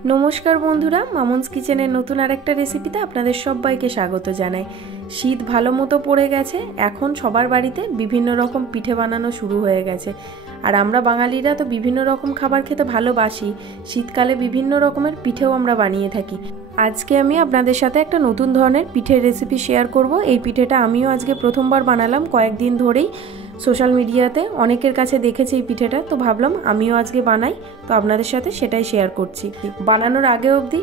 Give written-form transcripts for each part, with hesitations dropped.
नमस्कार बंधुरा मामुन्स किचेनेर नतून आरेकटा रेसिपिते आपनादेर सबाइके स्वागत जानाई। शीत भालो मतो पड़े गेछे, एखन सबार बाड़ीते विभिन्न रकम पिठे बानानो शुरू हये गेछे। और आमरा बांगालिरा तो विभिन्न रकम खाबार खेते भालोबासी, शीतकाले विभिन्न रकमेर पिठेओ आमरा बानिये थाकी। आजके आमि आपनादेर साथे एकटा नतून धरनेर पिठेर रेसिपि शेयर करब। एई पिठेटा आमिओ आजके प्रथमबार बानालाम, कयेकदिन धरेई सोशल मीडियाते अनेकेर काछे देखेछि এই পিঠেটা, তো ভাবলাম আমিও আজকে বানাই, তো আপনাদের সাথে সেটাই শেয়ার করছি। বানানোর আগে অবধি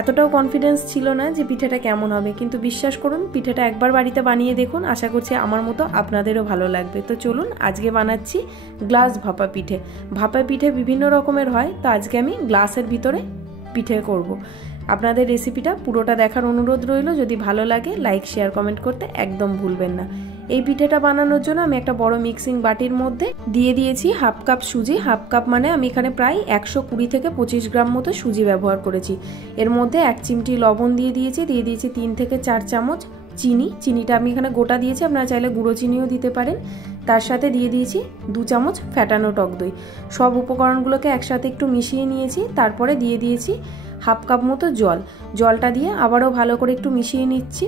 এতটাও কনফিডেন্স ছিল না যে পিঠেটা কেমন হবে, কিন্তু বিশ্বাস করুন পিঠেটা একবার বাড়িতে বানিয়ে দেখুন, আশা করছি আমার মতো আপনাদেরও ভালো লাগবে। তো চলুন আজকে বানাচ্ছি গ্লাস ভাপা পিঠে। ভাপা পিঠে বিভিন্ন রকমের হয়, তো আজকে আমি গ্লাসের ভিতরে পিঠে করব। আপনাদের রেসিপিটা পুরোটা দেখার অনুরোধ রইল। যদি ভালো লাগে লাইক শেয়ার কমেন্ট করতে একদম ভুলবেন না। এই পিঠেটা বানানোর জন্য আমি একটা বড় মিক্সিং বাটির মধ্যে দিয়ে দিয়েছি হাফ কাপ সুজি। হাফ কাপ মানে আমি এখানে প্রায় 120 থেকে 25 গ্রাম মতো সুজি ব্যবহার করেছি। এর মধ্যে 1 চিমটি লবণ দিয়ে দিয়েছি 3 থেকে 4 চামচ চিনি। চিনিটা আমি এখানে গোটা দিয়েছি, আপনারা চাইলে গুঁড়ো চিনিও দিতে পারেন। তার সাথে দিয়ে দিয়েছি 2 চামচ ফ্যাটানো টক দই। সব উপকরণগুলোকে একসাথে একটু মিশিয়ে নিয়েছি। তারপরে দিয়ে দিয়েছি হাফ কাপ মতো জল। জলটা দিয়ে আবারও ভালো করে একটু মিশিয়ে নিচ্ছি।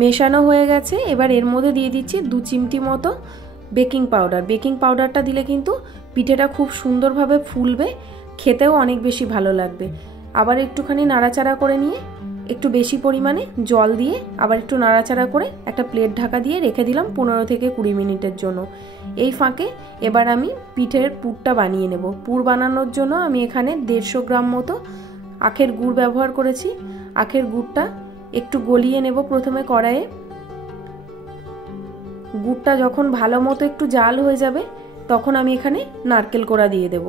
মেশানো হয়ে গেছে। এবার এর মধ্যে দিয়ে দিচ্ছি 2 চিমটি মতো বেকিং পাউডার। বেকিং পাউডারটা দিলে কিন্তু পিঠেটা খুব সুন্দরভাবে ফুলবে, খেতেও অনেক বেশি ভালো লাগবে। আবার একটুখানি নাড়াচাড়া করে নিয়ে একটু বেশি পরিমাণে জল দিয়ে আবার একটু নাড়াচাড়া করে একটা প্লেট ঢাকা দিয়ে রেখে দিলাম 15 থেকে 20 মিনিটের জন্য। এই ফাঁকে এবার আমি পিঠের পুরটা বানিয়ে নেব। পুর বানানোর জন্য আমি এখানে 150 গ্রাম মতো আখের গুড় ব্যবহার করেছি। আখের গুড়টা একটু গলিয়ে নেব প্রথমে কড়াইয়ে। গুড়টা যখন ভালো মতো একটু জাল হয়ে যাবে তখন আমি এখানে নারকেল কোড়া দিয়ে দেব।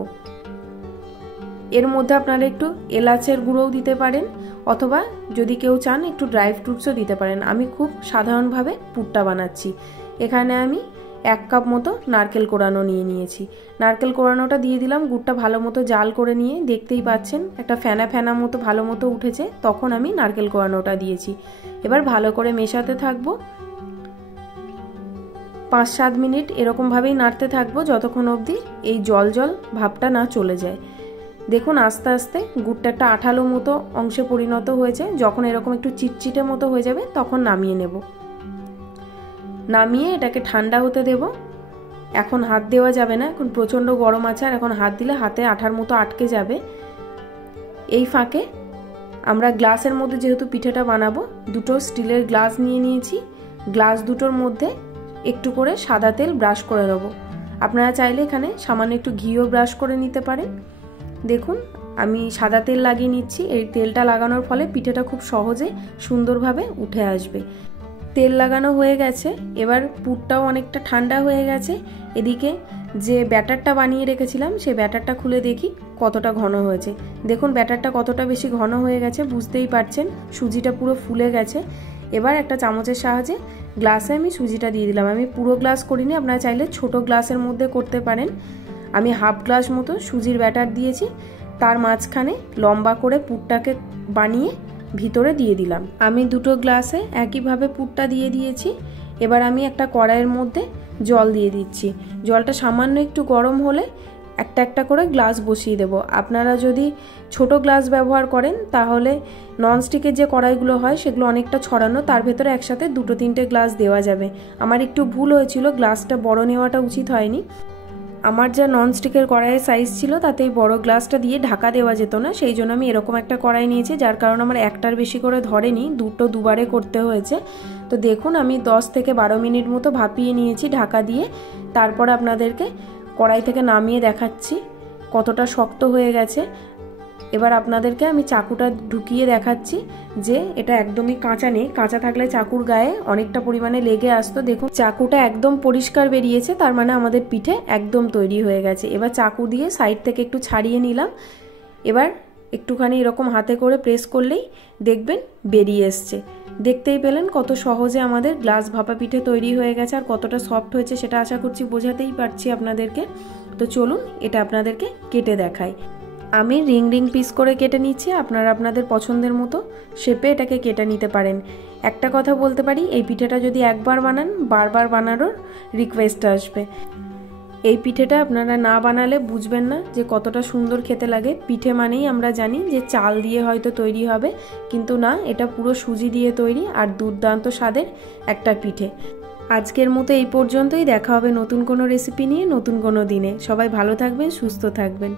এর মধ্যে আপনারা একটু এলাচের গুঁড়োও দিতে পারেন, অথবা যদি কেউ চান একটু ড্রাই ফ্রুটসও দিতে পারেন। আমি খুব সাধারণভাবে পুরটা বানাচ্ছি। এখানে আমি 1 কাপ মতো নারকেল কোড়ানো নিয়ে নিয়েছি। নারকেল কোড়ানোটা দিয়ে দিলাম। গুড়টা ভালো মতো জাল করে নিয়ে দেখতেই পাচ্ছেন একটা ফেনা ফেনা মতো ভালো মতো উঠেছে, তখন আমি নারকেল কোড়ানোটা দিয়েছি। এবার ভালো করে মেশাতে থাকবো। 5-7 মিনিট এরকমভাবেই নাড়তে থাকবো যতক্ষণ অবধি এই জল জল ভাবটা না চলে যায়। দেখুন আস্তে আস্তে গুড়টা একটা আঠালো মতো অংশে পরিণত হয়েছে। যখন এরকম একটু চিটচিটে মতো হয়ে যাবে তখন নামিয়ে নেব। নামিয়ে এটাকে ঠান্ডা হতে দেব। এখন হাত দেওয়া যাবে না, এখন প্রচণ্ড গরম আছে, আর এখন হাত দিলে হাতে আঠার মতো আটকে যাবে। এই ফাঁকে আমরা গ্লাসের মধ্যে যেহেতু পিঠেটা বানাবো, 2টো স্টিলের গ্লাস নিয়ে নিয়েছি। গ্লাস দুটোর মধ্যে একটু করে সাদা তেল ব্রাশ করে নেব। আপনারা চাইলে এখানে সামান্য একটু ঘিও ব্রাশ করে নিতে পারেন। দেখুন আমি সাদা তেল লাগিয়ে নিচ্ছি। এই তেলটা লাগানোর ফলে পিঠেটা খুব সহজে সুন্দরভাবে উঠে আসবে। তেল লাগানো হয়ে গেছে। এবার পুরটাও অনেকটা ঠান্ডা হয়ে গেছে। এদিকে যে ব্যাটারটা বানিয়ে রেখেছিলাম সেই ব্যাটারটা খুলে দেখি কতটা ঘন হয়েছে। দেখুন ব্যাটারটা কতটা বেশি ঘন হয়ে গেছে, বুঝতেই পারছেন সুজিটা পুরো ফুলে গেছে। এবার একটা চামচের সাহায্যে গ্লাসে আমি সুজিটা দিয়ে দিলাম। আমি পুরো গ্লাস করিনি, আপনারা চাইলে ছোট গ্লাসের মধ্যে করতে পারেন। আমি হাফ গ্লাস মতো সুজির ব্যাটার দিয়েছি। তার মাঝখানে লম্বা করে পুরটাকে বানিয়ে ভিতরে দিয়ে দিলাম। আমি 2টো গ্লাসে একইভাবে পুরটা দিয়ে দিয়েছি। এবার আমি একটা কড়াইয়ের মধ্যে জল দিয়ে দিচ্ছি। জলটা সামান্য একটু গরম হলে একটা একটা করে গ্লাস বসিয়ে দেব। আপনারা যদি ছোট গ্লাস ব্যবহার করেন তাহলে ননস্টিকের যে কড়াইগুলো হয় সেগুলো অনেকটা ছড়ানো, তার ভেতরে একসাথে 2-3টে গ্লাস দেওয়া যাবে। আমার একটু ভুল হয়েছিল, গ্লাসটা বড় নেওয়াটা উচিত হয়নি। আমার যা ননস্টিকের কড়াইয়ের সাইজ ছিল তাতে এই বড় গ্লাসটা দিয়ে ঢাকা দেওয়া যেত না, সেই জন্য আমি এরকম একটা কড়াই নিয়েছি, যার কারণে আমার একটার বেশি করে ধরেনি, দুবারে করতে হয়েছে। তো দেখুন আমি 10 থেকে 12 মিনিট মতো ভাপিয়ে নিয়েছি ঢাকা দিয়ে। তারপর আপনাদেরকে কড়াই থেকে নামিয়ে দেখাচ্ছি কতটা শক্ত হয়ে গেছে। এবার আপনাদেরকে আমি চাকুটা ঢুকিয়ে দেখাচ্ছি যে এটা একদমই কাঁচা নেই। কাঁচা থাকলে চাকুর গায়ে অনেকটা পরিমাণে লেগে আসতো। দেখুন চাকুটা একদম পরিষ্কার বেরিয়েছে, তার মানে আমাদের পিঠে একদম তৈরি হয়ে গেছে। এবার চাকু দিয়ে সাইড থেকে একটু ছাড়িয়ে নিলাম। এবার একটুখানি এরকম হাতে করে প্রেস করলেই দেখবেন বেরিয়ে এসছে। দেখতেই পেলেন কত সহজে আমাদের গ্লাস ভাপা পিঠে তৈরি হয়ে গেছে, আর কতটা সফট হয়েছে সেটা আশা করছি বোঝাতেই পারছি আপনাদেরকে। তো চলুন এটা আপনাদেরকে কেটে দেখাই। আমি রিং রিং পিস করে কেটে নিচ্ছি। আপনারা আপনাদের পছন্দের মতো শেপে এটাকে কেটে নিতে পারেন। একটা কথা বলতে পারি, এই পিঠেটা যদি একবার বানান বারবার বানানোর রিকোয়েস্ট আসবে। এই পিঠেটা আপনারা না বানালে বুঝবেন না যে কতটা সুন্দর খেতে লাগে। পিঠে মানেই আমরা জানি যে চাল দিয়ে হয়তো তৈরি হবে, কিন্তু না, এটা পুরো সুজি দিয়ে তৈরি আর দুর্দান্ত স্বাদের একটা পিঠে। আজকের মতো এই পর্যন্তই। দেখা হবে নতুন কোনো রেসিপি নিয়ে নতুন কোনো দিনে। সবাই ভালো থাকবেন, সুস্থ থাকবেন।